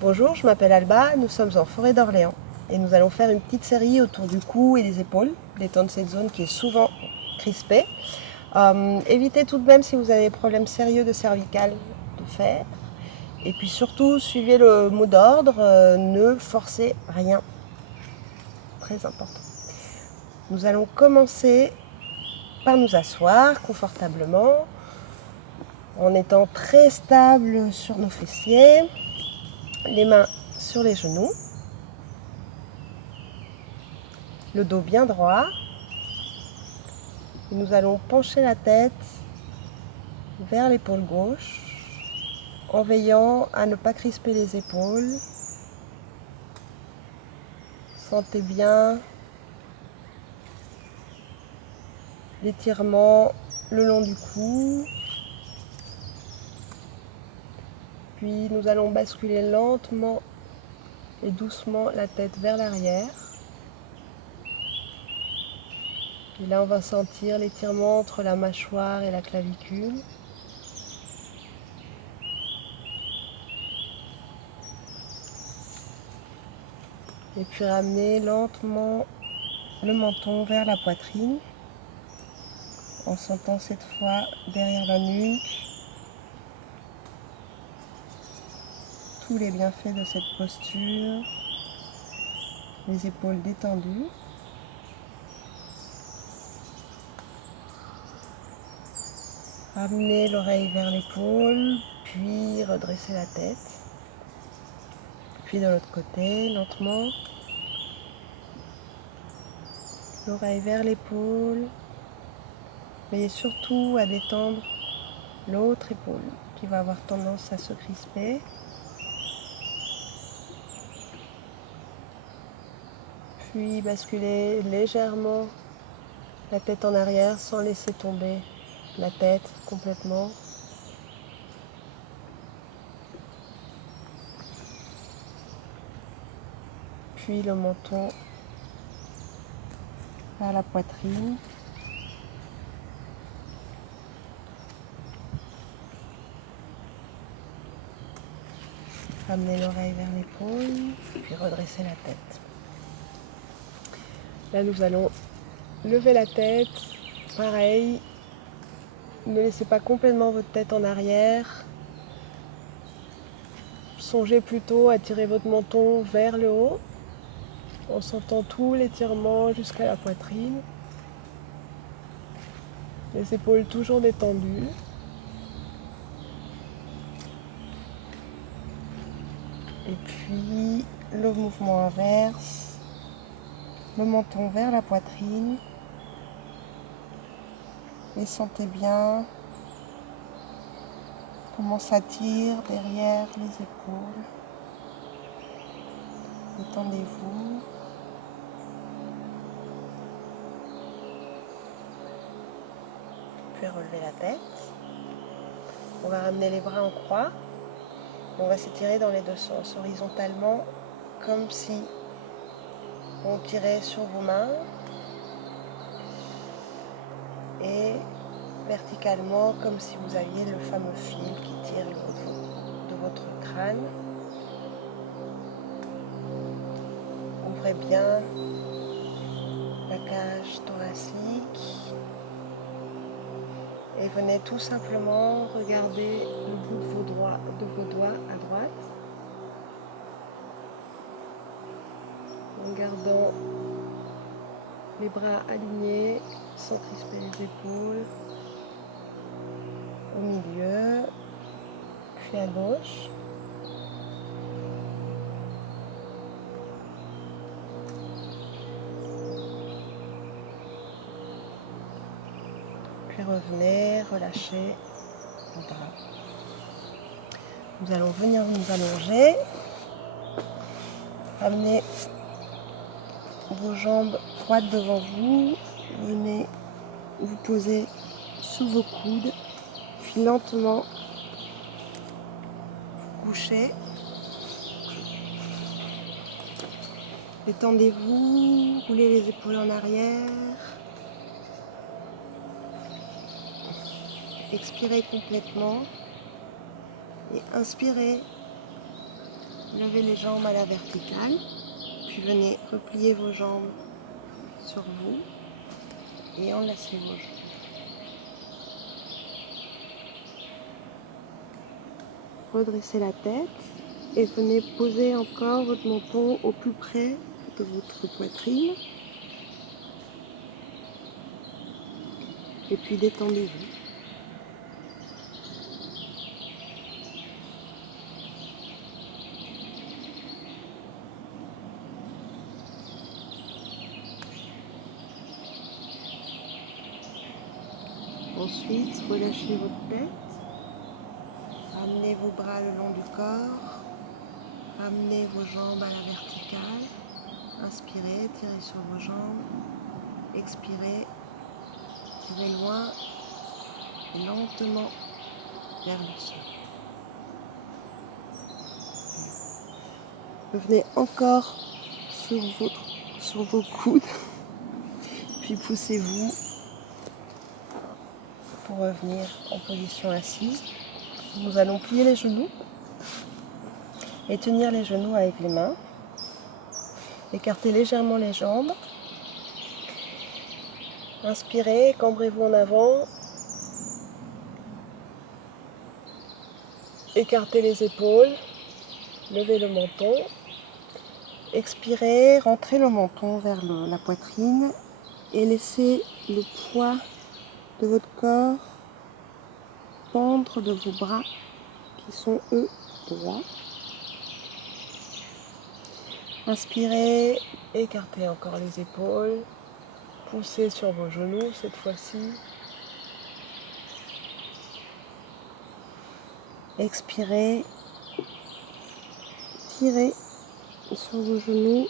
Bonjour, je m'appelle Alba, nous sommes en forêt d'Orléans et nous allons faire une petite série autour du cou et des épaules, détendre cette zone qui est souvent crispée. Évitez tout de même, si vous avez des problèmes sérieux de cervical, de faire. Et puis surtout, suivez le mot d'ordre, ne forcez rien. Très important. Nous allons commencer par nous asseoir confortablement en étant très stable sur nos fessiers, les mains sur les genoux, le dos bien droit. Et nous allons pencher la tête vers l'épaule gauche en veillant à ne pas crisper les épaules. Sentez bien l'étirement le long du cou. Puis nous allons basculer lentement et doucement la tête vers l'arrière. Et là, on va sentir l'étirement entre la mâchoire et la clavicule. Et puis ramener lentement le menton vers la poitrine, en sentant cette fois derrière la nuque tous les bienfaits de cette posture, les épaules détendues. Ramenez l'oreille vers l'épaule, puis redressez la tête. Puis de l'autre côté, lentement. L'oreille vers l'épaule. Veillez surtout à détendre l'autre épaule qui va avoir tendance à se crisper. Puis basculez légèrement la tête en arrière sans laisser tomber la tête complètement. Puis le menton vers la poitrine. Ramenez l'oreille vers l'épaule, puis redressez la tête. Là, nous allons lever la tête. Pareil, ne laissez pas complètement votre tête en arrière. Songez plutôt à tirer votre menton vers le haut, en sentant tout l'étirement jusqu'à la poitrine. Les épaules toujours détendues. Et puis, le mouvement inverse. Le menton vers la poitrine. Et sentez bien comment ça tire derrière les épaules. Détendez-vous. Puis relever la tête. On va ramener les bras en croix. On va s'étirer dans les deux sens, horizontalement, comme si on tirait sur vos mains. Et verticalement, comme si vous aviez le fameux fil qui tire le haut de votre crâne. Ouvrez bien la cage thoracique et venez tout simplement regarder le bout de vos doigts à droite en gardant les bras alignés sans crisper les épaules. Au milieu, puis à gauche. Puis revenez, relâchez les bras. Nous allons venir nous allonger. Ramenez vos jambes droites devant vous. Venez vous poser sous vos coudes. Puis lentement vous couchez. Détendez-vous, roulez les épaules en arrière. Expirez complètement et inspirez Levez les jambes à la verticale, puis venez replier vos jambes sur vous et enlacez vos jambes. Redressez la tête et venez poser encore votre menton au plus près de votre poitrine. Et puis détendez-vous. Ensuite, relâchez votre tête. Ramenez vos bras le long du corps. Ramenez vos jambes à la verticale. Inspirez, tirez sur vos jambes. Expirez, tirez loin et lentement vers le sol. Revenez encore sur vos coudes. Puis poussez-vous pour revenir en position assise. Nous allons plier les genoux et tenir les genoux avec les mains. Écartez légèrement les jambes. Inspirez, cambrez-vous en avant. Écartez les épaules. Levez le menton. Expirez, rentrez le menton vers la poitrine et laissez le poids de votre corps pendre de vos bras qui sont eux droits. Inspirez, écartez encore les épaules, poussez sur vos genoux cette fois-ci. Expirez, tirez sur vos genoux,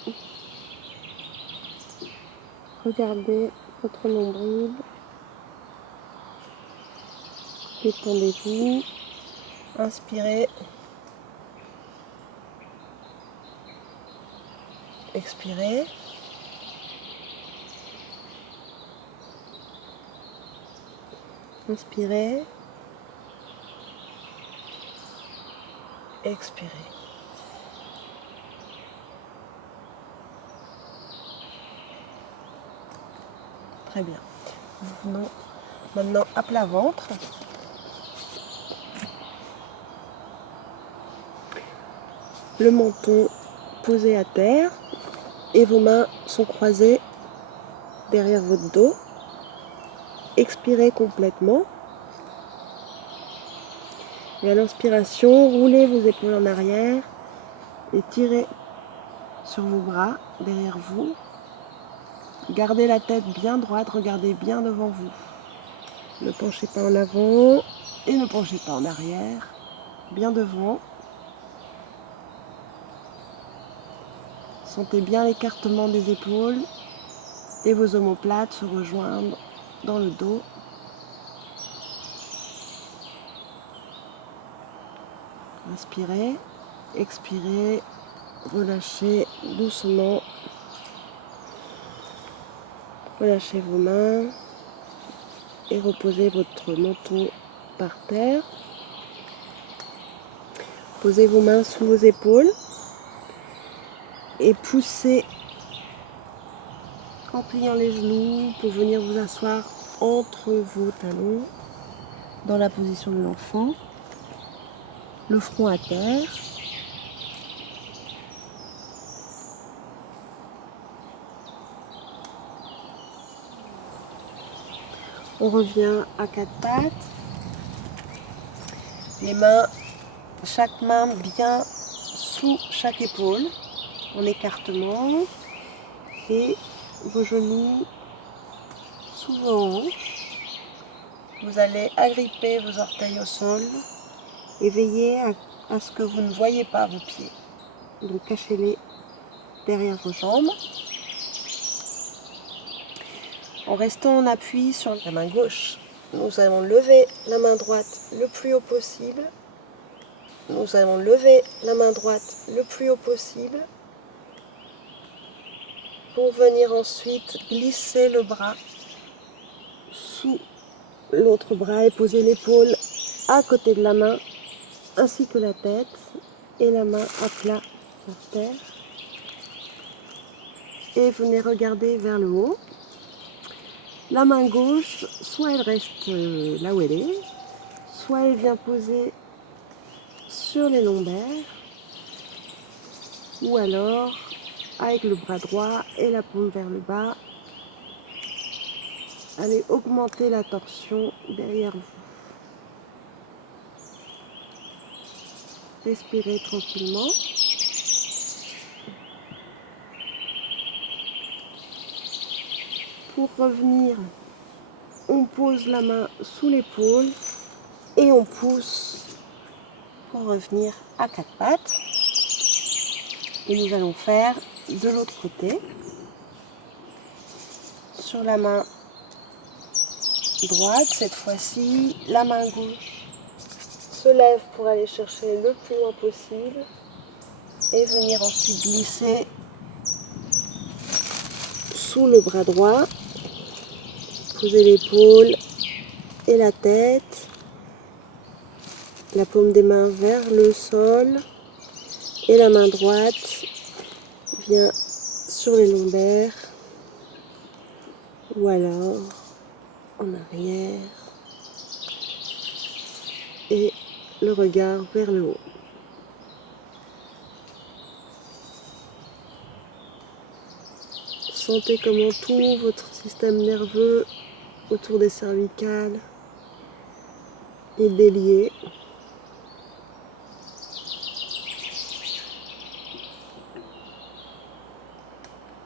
regardez votre nombril, détendez-vous, inspirez, expirez, inspirez, expirez. Très bien. Nous venons maintenant à plat ventre. Le menton posé à terre et vos mains sont croisées derrière votre dos. Expirez complètement. Et à l'inspiration, roulez vos épaules en arrière et tirez sur vos bras derrière vous. Gardez la tête bien droite, regardez bien devant vous. Ne penchez pas en avant et ne penchez pas en arrière. Bien devant. Sentez bien l'écartement des épaules et vos omoplates se rejoindre dans le dos. Inspirez, expirez, relâchez doucement. Relâchez vos mains et reposez votre menton par terre. Posez vos mains sous vos épaules et poussez en pliant les genoux pour venir vous asseoir entre vos talons dans la position de l'enfant, le front à terre. On revient à quatre pattes. Les mains, chaque main bien sous chaque épaule, en écartement. Et vos genoux sous vos hanches. Vous allez agripper vos orteils au sol et veiller à ce que vous ne voyez pas vos pieds. Donc cachez-les derrière vos jambes. En restant en appui sur la main gauche, nous allons lever la main droite le plus haut possible. Nous allons lever la main droite le plus haut possible pour venir ensuite glisser le bras sous l'autre bras et poser l'épaule à côté de la main ainsi que la tête et la main à plat par terre. Et venez regarder vers le haut. La main gauche, soit elle reste là où elle est, soit elle vient poser sur les lombaires, ou alors avec le bras droit et la paume vers le bas, allez augmenter la torsion derrière vous. Respirez tranquillement. Pour revenir, on pose la main sous l'épaule et on pousse pour revenir à quatre pattes. Et nous allons faire de l'autre côté. Sur la main droite, cette fois-ci, la main gauche se lève pour aller chercher le plus loin possible et venir ensuite glisser sous le bras droit, poser l'épaule et la tête, la paume des mains vers le sol et la main droite vient sur les lombaires ou alors en arrière et le regard vers le haut. Sentez comment tout votre système nerveux autour des cervicales est délié.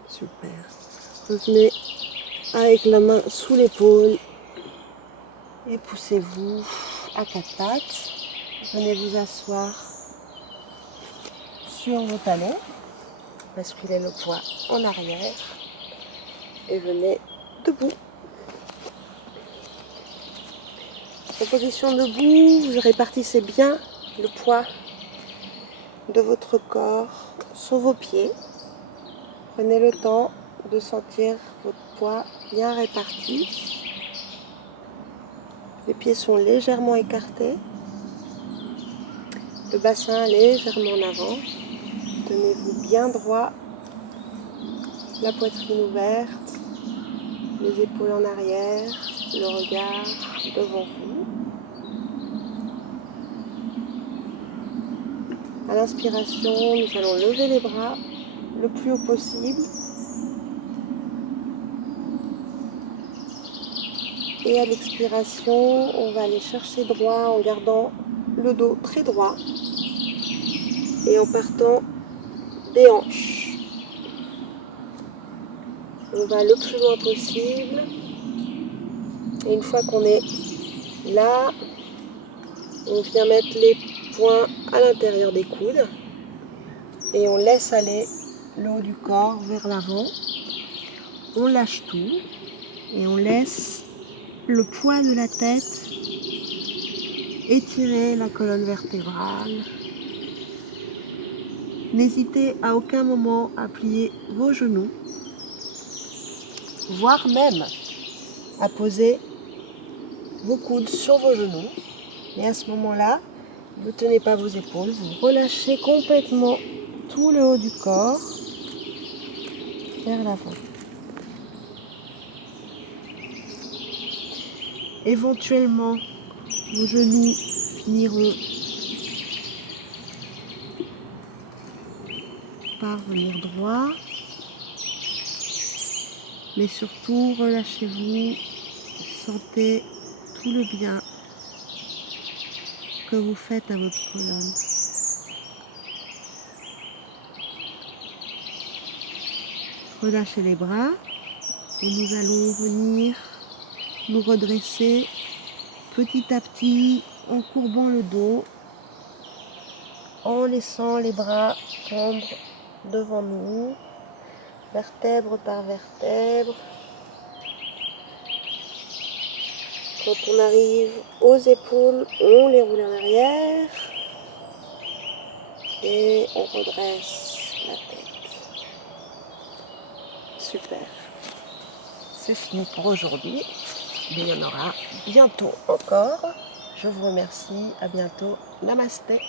Super. Revenez avec la main sous l'épaule et poussez-vous à quatre pattes. Venez vous asseoir sur vos talons. Basculez le poids en arrière et venez debout. En position debout, vous répartissez bien le poids de votre corps sur vos pieds. Prenez le temps de sentir votre poids bien réparti. Les pieds sont légèrement écartés, le bassin légèrement en avant. Tenez-vous bien droit, la poitrine ouverte, les épaules en arrière, le regard devant vous. À l'inspiration, nous allons lever les bras le plus haut possible. Et à l'expiration, on va aller chercher droit en gardant le dos très droit et en partant des hanches. On va le plus loin possible. Et une fois qu'on est là, on vient mettre les poings à l'intérieur des coudes et on laisse aller le haut du corps vers l'avant. On lâche tout et on laisse le poids de la tête étirer la colonne vertébrale. N'hésitez à aucun moment à plier vos genoux, voire même à poser vos coudes sur vos genoux. Et à ce moment-là, vous ne tenez pas vos épaules, vous relâchez complètement tout le haut du corps vers l'avant. Éventuellement, vos genoux finiront par venir droit, mais surtout relâchez-vous, sentez tout le bien que vous faites à votre colonne. Relâchez les bras et nous allons venir nous redresser petit à petit en courbant le dos, en laissant les bras tendre devant nous, vertèbre par vertèbre. Quand on arrive aux épaules, on les roule en arrière et on redresse la tête. Super. C'est fini pour aujourd'hui, mais il y en aura bientôt encore. Je vous remercie, à bientôt. Namasté.